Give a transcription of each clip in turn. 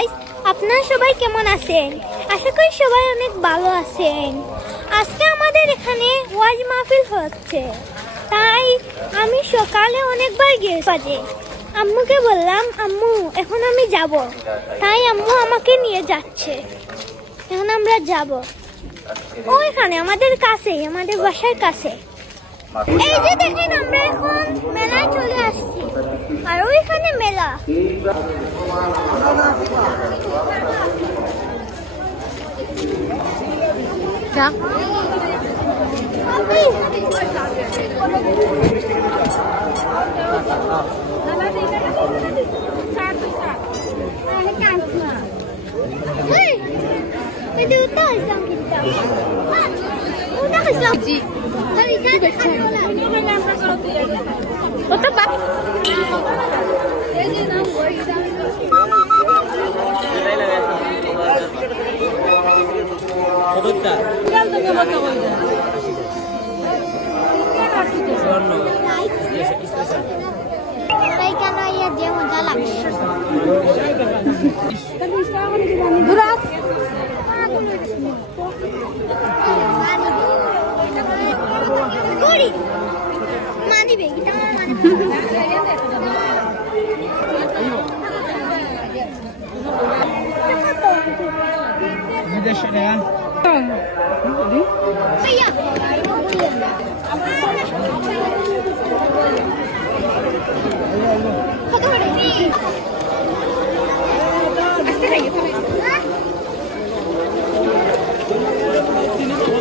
Guys, আপনারা সবাই কেমন আছেন? আশা করি সবাই অনেক ভালো আছেন। আজকে আমাদের এখানে ওয়াজ মাহফিল হচ্ছে, তাই আমি সকালে অনেকবার গিয়েছি। আম্মুকে বললাম, আম্মু এখন আমি যাব, তাই আম্মু আমাকে নিয়ে যাচ্ছে। এখন আমরা যাব ওইখানে আমাদের কাছেই, আমাদের বাসার কাছে। এই যে দেখেন, আমরা এখন মেলায় চলে আসছি, আর ওইখানে মেলা।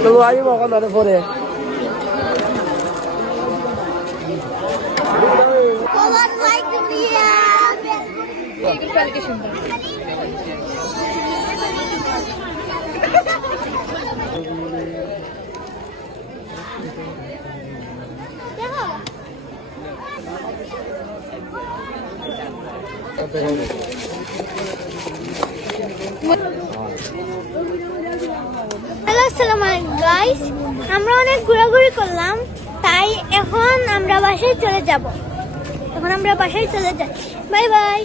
তো আই মকা না পরে হ্যালো, আসসালামু আলাইকুম গাইস। আমরা অনেক ঘোরাঘুরি করলাম, তাই এখন আমরা বাসায় চলে যাব। এখন আমরা বাসায় চলে যাচ্ছি। Bye bye.